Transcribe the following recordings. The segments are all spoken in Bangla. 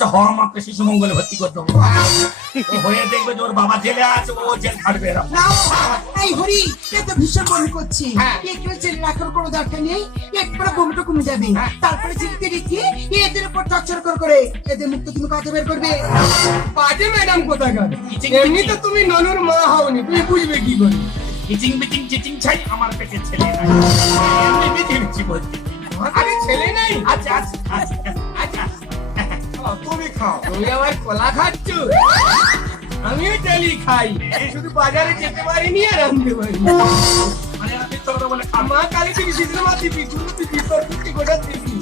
বাচ্চা হওয়া মাত্র শিশু মঙ্গলে ভর্তি করে দেবো। ও হয়ে দেখবে যে ওর বাবা জেলে আছে, ও জেল খাটবে। এরকম। না এই হরি এ তো ভীষণ মনে করছি হ্যাঁ। একটু জেলে রাখার কোনো দরকার নেই, একবারে বমিটা কমে যাবে। তারপরে জেলতে রেখে এদের উপর টর্চার করে এদের মুক্ত তুমি কথা বের করবে। পাটে ম্যাডাম কোথাকার, এমনি তো তুমি ননুর মা হওনি, তুমি বুঝবে কি করে? ইচিং বিচিং চিচিং ছাই আমার পেটে ছেলে নাই, এমনি বিচিং বলছি। আরে ছেলে নাই? আচ্ছা আচ্ছা আচ্ছা আচ্ছা তুমি খাও, তুমি আবার কলা খাচ্ছ, আমিও ডালি খাই, এই শুধু বাজারে যেতে পারিনি আর আনতে পারিনি। মানে আমি তোর বলে মা কালী থেকে সিনেমা দিবি, তুমি দিবি, তোর কুটি গোটা দিবি,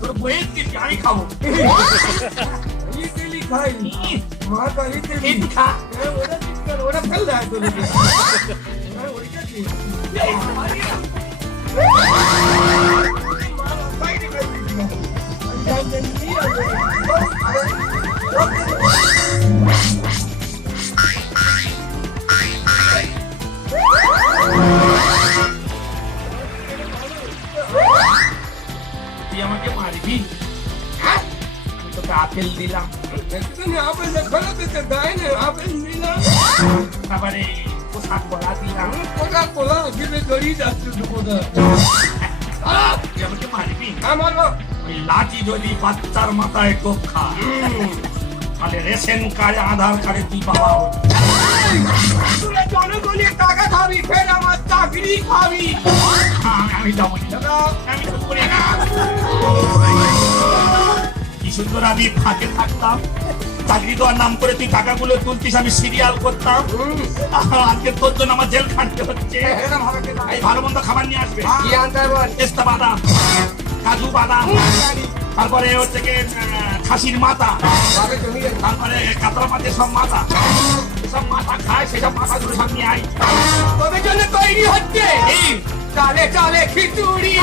তোর বইয়ের দিবি, আমি খাবো। এই ডালি খাই, মা কালী থেকে এই খা। ওরা দিচ্ছে, ওরা ফেল দেয় তোদেরকে। ওইটা কি? মা বাইরে খাই দিচ্ছি না। তুই আমাকে মারবি? হ্যাঁ? আমি তোকে আপেল দিলাম, তুমি আপেল দেখানো দিতে দেয় না, আপেল নিলাম, তারপরে পোশাক বলা দিলাম। কোথা কোলা দিলে জড়িয়ে যাচ্ছে তো কোথা। তুই আমাকে মারবি? আমার ওই লাঠি যদি বাচ্চার মাথায় টোপ খায়, তাহলে রেশন কার্ডে আধার কার্ডে তুই বাবা হবি। তুই জনগণের টাকা খাবি, ফের আমার চাকরি খাবি। আমি যাবো না, আমি তো করি না। কি সুন্দর আমি ফাঁকে থাকতাম, চাকরি দেওয়ার নাম করে তুই টাকাগুলো তুলতিস, আমি সিরিয়াল করতাম। আজকে তোর জন্য আমার জেল খাটতে হচ্ছে। এই ভালো মন্দ খাবার নিয়ে আসবে, কি আনতে বল? পেস্তা বাদাম, কাজু বাদাম, তারপরে হচ্ছে কি খাসির মাথা, ভাবে তুমি তারপরে কাতলা মাছের সব মাথা, সব মাথা খায়, সেসব মাথাগুলো সব নিয়ে আই। তোদের জন্য তৈরি হচ্ছে এই চালে চালে খিচুড়ি।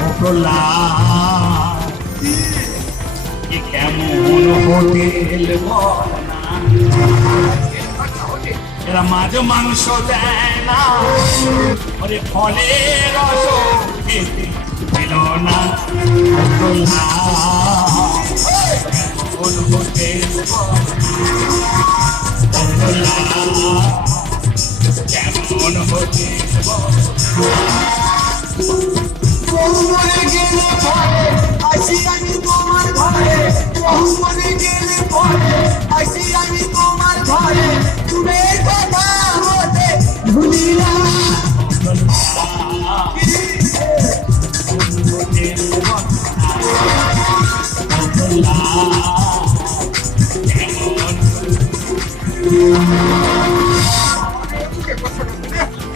মোগলা, এ কেমন হোটেল বনা, এরা মাছ মাংস দেয় না, ওরে ফলের রস খেতে দিল না। মোগলা, কেমন হোটেল বনা, কেমন হোটেল বহু মনে গেলে পরে আসি আমি তোমার ঘরে, বহু মনে গেলে পরে আসি আমি তোমার ঘরে, তুমি কথা হতে ভুলি না।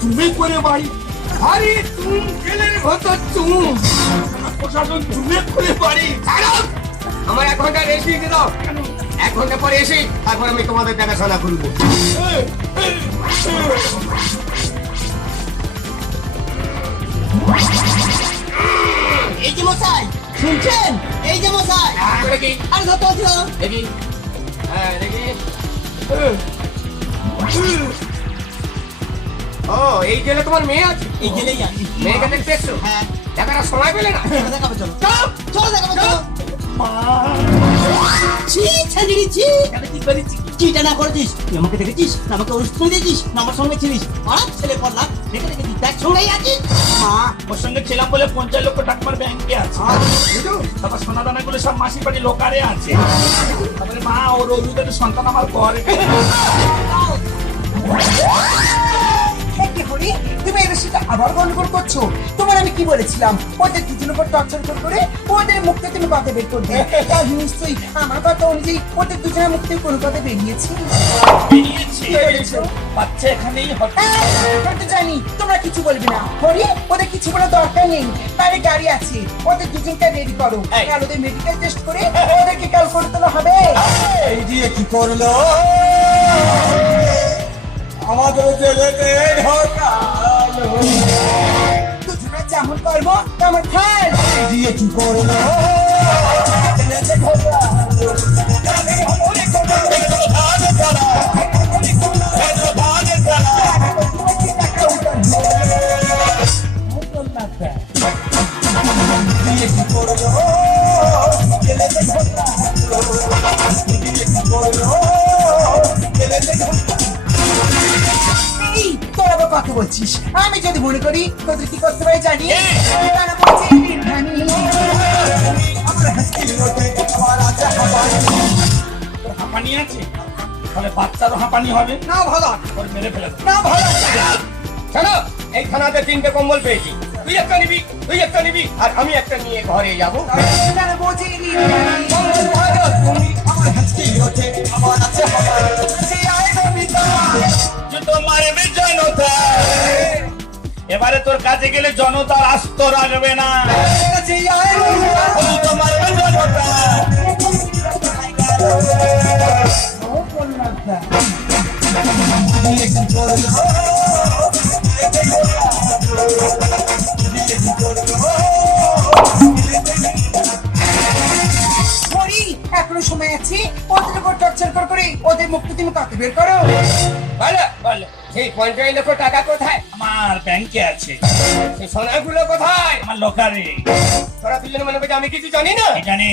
তুমি করে বাড়ি, আরে তুম জেলের ভেতর তুম। প্রশাসন তুমি করে বাড়ি। ছাড়ো, আমার 1 ঘন্টা রেস্ট দিতে দাও, 1 ঘন্টা পরে এসে তারপর আমি তোমাদের দেখাশোনা করবো। এই যে মশাই শুনছেন, এই যে মশাই, দেখি আর ধরতে হচ্ছে না। দেখি, হ্যাঁ দেখি। ও এই জেলে তোমার মেয়ে আছে? এই গেলেই আমি মেয়েকে দেখতে এসছো? হ্যাঁ দেখার সময় পেলে না? দেখাবে, চলো চল। চলো দেখাবে, চলো। মা, ছি ছাড়িয়ে ছি, কেন কি করেছি? চিটা না করেছিস, তুই আমাকে দেখেছিস না, আমাকে ওষুধ দিয়েছিস না, আমার সঙ্গে ছিলিস, খারাপ ছেলে করলাম, দেখে দেখেছিস, দেখ সঙ্গেই আছিস। মা ওর সঙ্গে ছিলাম বলে 50 লক্ষ টাকা আমার ব্যাংকে আছে, তারপর সোনা দানা গুলো সব মাসির বাড়ি লোকারে আছে, তারপরে মা ওর ওদের সন্তান আমার ঘরে। হরি, তুমি এদের সাথে আবার গন্ডগোল করছো। তোমার আমি কি বলেছিলাম, ওদের দুজনের উপর টর্চার করে ওদের মুখ থেকে তুমি কথা বের করবে, তাহলে নিশ্চয়ই আমার কথা অনুযায়ী ওদের দুজনের মুখ থেকে কোনো কথা বেরিয়েছে। বেরিয়েছে, বাচ্চা এখানেই হবে। আমি তো জানি তোমরা কিছু বলবে না। হরি, ওদের কিছু বলার দরকার নেই, বাইরে গাড়ি আছে, ওদের দুজনকে রেডি করো, কাল ওদের মেডিকেল টেস্ট করে ওদেরকে কাল করে তোলা হবে। এই দিয়ে কি করলো আমাদের জেলেতে ঢোকালো, দুজনের যেমন করবো তেমন খান। এই দিয়ে কি করলো জেলেতে ঢোকালো, দিয়ে কি করলো জেলেতে ঢোকালো। বলছিস? আমি যদি মনে করি তোদের কি করতে পারি জানি? এ! তারা বলছে নির্ঘানি। আমার হাসির রোদে আমার আছে হাবানি। তোর হাঁপানি আছে, তাহলে বাচ্চারও হাঁপানি হবে। না ভালো ওর মেরে ফেলে দেবো। না ভালো শোনো, এই থানাতে 3টে কম্বল পেয়েছি, তুই একটা নিবি, তুই একটা নিবি, আর আমি একটা নিয়ে ঘরে যাবো। তারা বলছে নির্ঘানি। তুমি আমার হাসির রোদে আমার আছে হাবানি। সে আয় কবিতা জুতো মারবে জনতা। এবারে তোর কাছে গেলে জনতা আস্ত রাখবে না। সে আয় কবিতা জুতো মারবে জনতা। হরি, এখনো সময় আছে। ওদের উপর টর্চার করে ওদের মুক্তি তুমি কাকে বের করো। ভালো ভালো, সেই 50 লক্ষ টাকা কোথায়? আমার ব্যাংকে আছে, সেই সোনাগুলো কোথায়? আমার লোকারে। তোরা দুজনে মনে করছে আমি কিছু জানি না? এখানে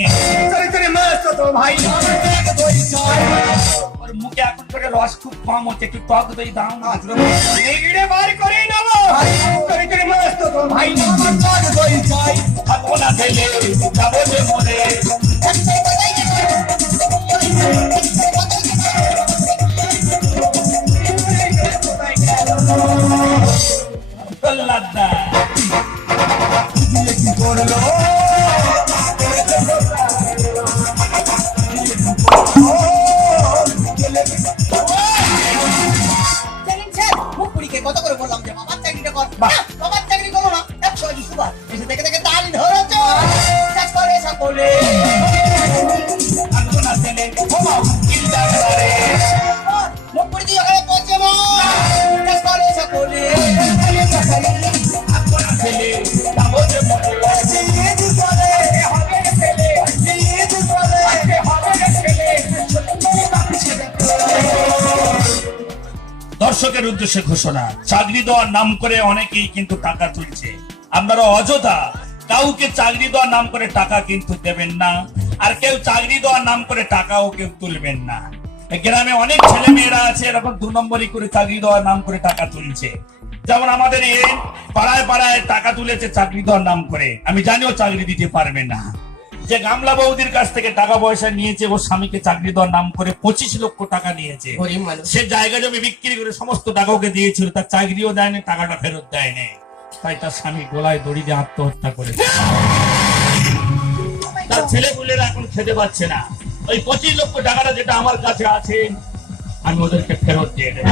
তোরে তোরে মাস্ত তো ভাই। ওর মুখে এখন করে রস খুব কম হচ্ছে, একটু টক দই দাও না। এই গিরে বার করে নেবো। তোরে তোরে মাস্ত তো ভাই। থাকবো না ছেলে, যাবো যে মরে। কল্লাদা। জানেন স্যার, মুখ পুরিকে কত করে বললাম যে বাবার চাকরিটা কর। বাহ। না, বাবার চাকরি করো না। 100 সুবার এসে দেখে দেখে তালি ধরেছো। কাজ করে সকলে। থাকবো না ছেলে, ঘুমাও, চিন্তা করে। মুখ পুরি দিয়ে ওখানে পৌঁছে মো। কাজ করে সকলে। থাকবো না ছেলে, যাবো যে মরে। দর্শকের উদ্দেশ্যে ঘোষণা, চাকরি দেওয়ার নাম করে অনেকেই কিন্তু টাকা তুলছে। আপনারা অযথা কাউকে চাকরি দেওয়ার নাম করে টাকা কিন্তু দেবেন না, আর কেউ চাকরি দেওয়ার নাম করে টাকাও কেউ তুলবেন না। এই গ্রামে অনেক ছেলে মেয়েরা আছে এরকম 2 নম্বরই করে চাকরি দেওয়ার নাম করে টাকা তুলছে। যেমন আমাদের এই পাড়ায় পাড়ায় টাকা তুলেছে চাকরি দেওয়ার নাম করে। আমি জানিও চাকরি দিতে পারবে না। যে গামলা বৌদির কাছ থেকে টাকা পয়সা নিয়েছে, ওর স্বামীকে চাকরি দেওয়ার নাম করে 25 লক্ষ টাকা নিয়েছে। গরিব মানুষ। সে জায়গা জমি বিক্রি করে সমস্ত টাকা ওকে দিয়েছিল, তার চাকরিও দেয়নি, টাকাটা ফেরত দেয়নি। তাই তার স্বামী গলায় দড়ি দিয়ে আত্মহত্যা করেছে। তার ছেলেপুলেরা এখন খেতে পাচ্ছে না। ওই 25 লক্ষ টাকাটা যেটা আমার কাছে আছে আমি ওদেরকে ফেরত দিয়ে দেব।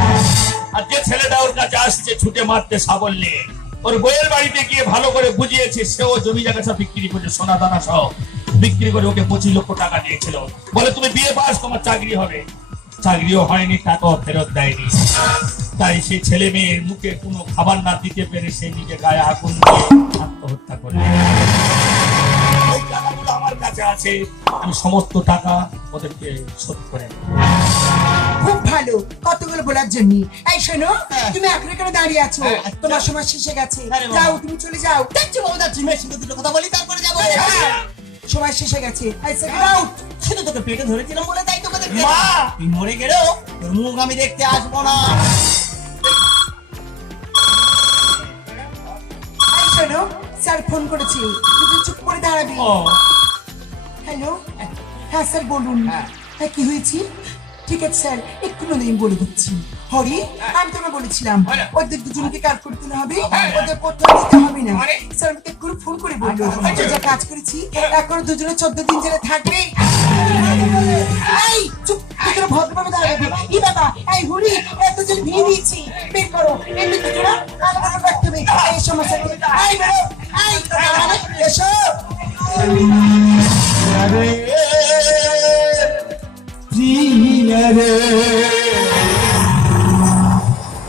আর যে ছেলেটা ওর কাছে আসছে ছুটে মারতে সাবল্যে, ওর বইয়ের বাড়িতে গিয়ে ভালো করে বুঝিয়েছে, সেও জমি জায়গা সব বিক্রি করে, সোনা দানা সব বিক্রি করে ওকে 25 লক্ষ টাকা দিয়েছিল। বলে তুমি বিয়ে পাস, তোমার চাকরি হবে। চাকরিও হয়নি, টাকাও ফেরত দেয়নি। তাই সেই ছেলে মেয়ের মুখে কোনো খাবার না দিতে পেরে সে নিজে গায়ে আগুন দিয়ে আত্মহত্যা করে। ওই টাকাগুলো আমার কাছে আছে, আমি সমস্ত টাকা ওদেরকে শোধ করে দেব। খুব ভালো, কতগুলো বলার জন্য। এই শোনো, তুমি এখনো কেন দাঁড়িয়ে আছো? তোমার সময় শেষে গেছে। যাও, তুমি চলে যাও। দেখছো বাবু, যাচ্ছি মেশিনে দুটো কথা বলি তারপরে যাবো। সময় শেষে গেছে। এই সেকেন্ড আউট। শুধু তোকে পেটে ধরেছিলাম বলে তাই তোকে দেখতে মা! তুই মরে গেলেও তোর মুখ আমি দেখতে আসবো না। এই শোনো, স্যার ফোন করেছে, তুমি চুপ করে দাঁড়াবি। ও, হ্যালো, হ্যাঁ স্যার বলুন। হ্যাঁ, কি হয়েছে? ঠিক আছে স্যার, একটু নয় আমি বলে দিচ্ছি। হরি, আমি তোমাকে বলেছিলাম ওদের দুজনকে কাজ করতে হবে, ওদের প্রথম দিতে হবে না। স্যার আমাকে একটু ফোন করে বললো যা কাজ করেছি এখন দুজনে 14 দিন জেলে থাকবে। এই চুপ, দুজনে ভদ্রভাবে দাঁড়াবে। এই বাবা, এই হরি, এত জেল ভেঙে দিয়েছি, বের করো। এমনি দুজনে আলাদা রাখতে হবে। এই সমস্যা নেই। এই বেরো, এই এসো।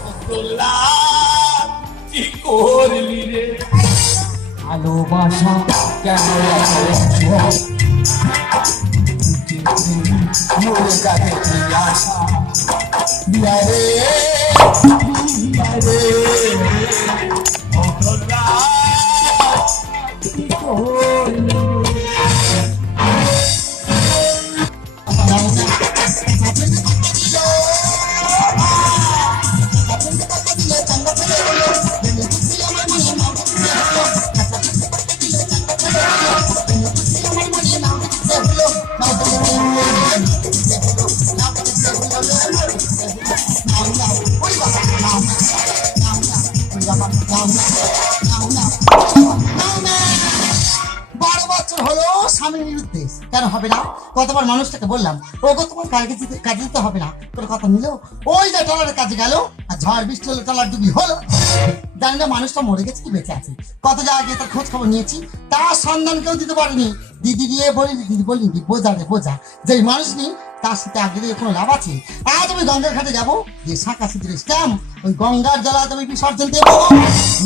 আব্দুল্লাহ, কি করলি রে? ভালোবাসা কেন মরে যাবে কি আশা বিয়ারে বিয়ারে আব্দুল্লাহ, কতবার মানুষটাকে বললাম ওগো তোমার কাজে দিতে হবে না, তোর কথা নিল ওই যে ট্রলারের কাজে গেল আর ঝড় বৃষ্টি হলো ট্রলার ডুবি হলো। জানি না মানুষটা মরে গেছে কি বেঁচে আছে, কত জায়গায় গিয়ে তার খোঁজ খবর নিয়েছি, তার সন্ধান কেউ দিতে পারেনি। দিদি দিয়ে বলিনি, দিদি বলিনি, বোঝা রে বোঝা, যেই মানুষ নেই তার সাথে আগে দিয়ে কোনো লাভ আছে? আজ আমি গঙ্গার ঘাটে যাবো, যে শাঁখা সিঁদুর স্ট্যাম্প ওই গঙ্গার জলা আমি বিসর্জন দেবো।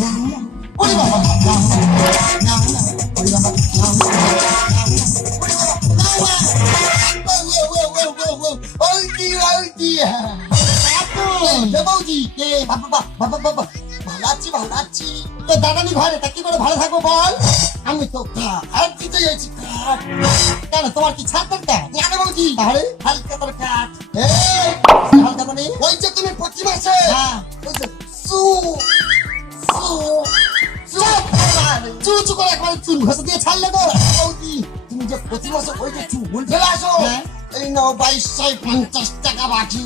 না, না, ওরে বাবা, না, না, না, না, ওরে বাবা, না, না, না, না, ওরে বাবা, না, না। ও, ও, ও, ও, ও, ও, ওই কি, ওই কি, এ বৌদি, এ বাবা, বাবা, বাবা, ভালো আছি, ভালো আছি। তো দাদানি ঘরে তা কি করে ভালো থাকবো বল? আমি তো আর দিতে যাচ্ছি কাঠ। কেন তোমার কি ছাদ দরকার? না বৌদি, তাহলে হালকা করে কাঠ। হালকা মানে ওই যে তুমি প্রতি মাসে ওই যে সু সু চু চু করে একবার চুল ঘষে দিয়ে ছাড়লে গো বৌদি। তুমি যে প্রতি মাসে ওই যে চুল ফেলে আসো, এই নাও 2250 টাকা বাকি।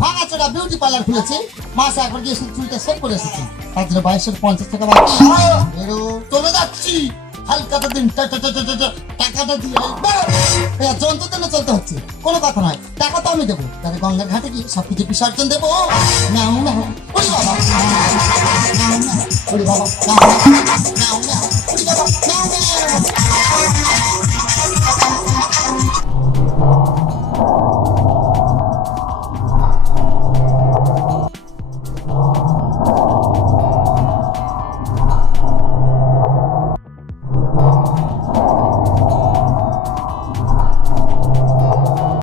ভাঙাচোরা বিউটি পার্লার খুলেছে, মাসে একবার গিয়ে চুলটা সেট করে এসেছি, তার জন্য 2250 টাকা বাকি। বেরো, চলে যাচ্ছি। হালকাটা দিন টাকাটা দিয়ে যন্ত্র জন্য চলতে হচ্ছে, কোনো কথা নয়, টাকা তো আমি দেবো, তাহলে গঙ্গার ঘাটে গিয়ে সবকিছু বিসর্জন দেবো। নাও না, ওরে বাবা, নাও না, ওরে বাবা, নাও না, নাও না।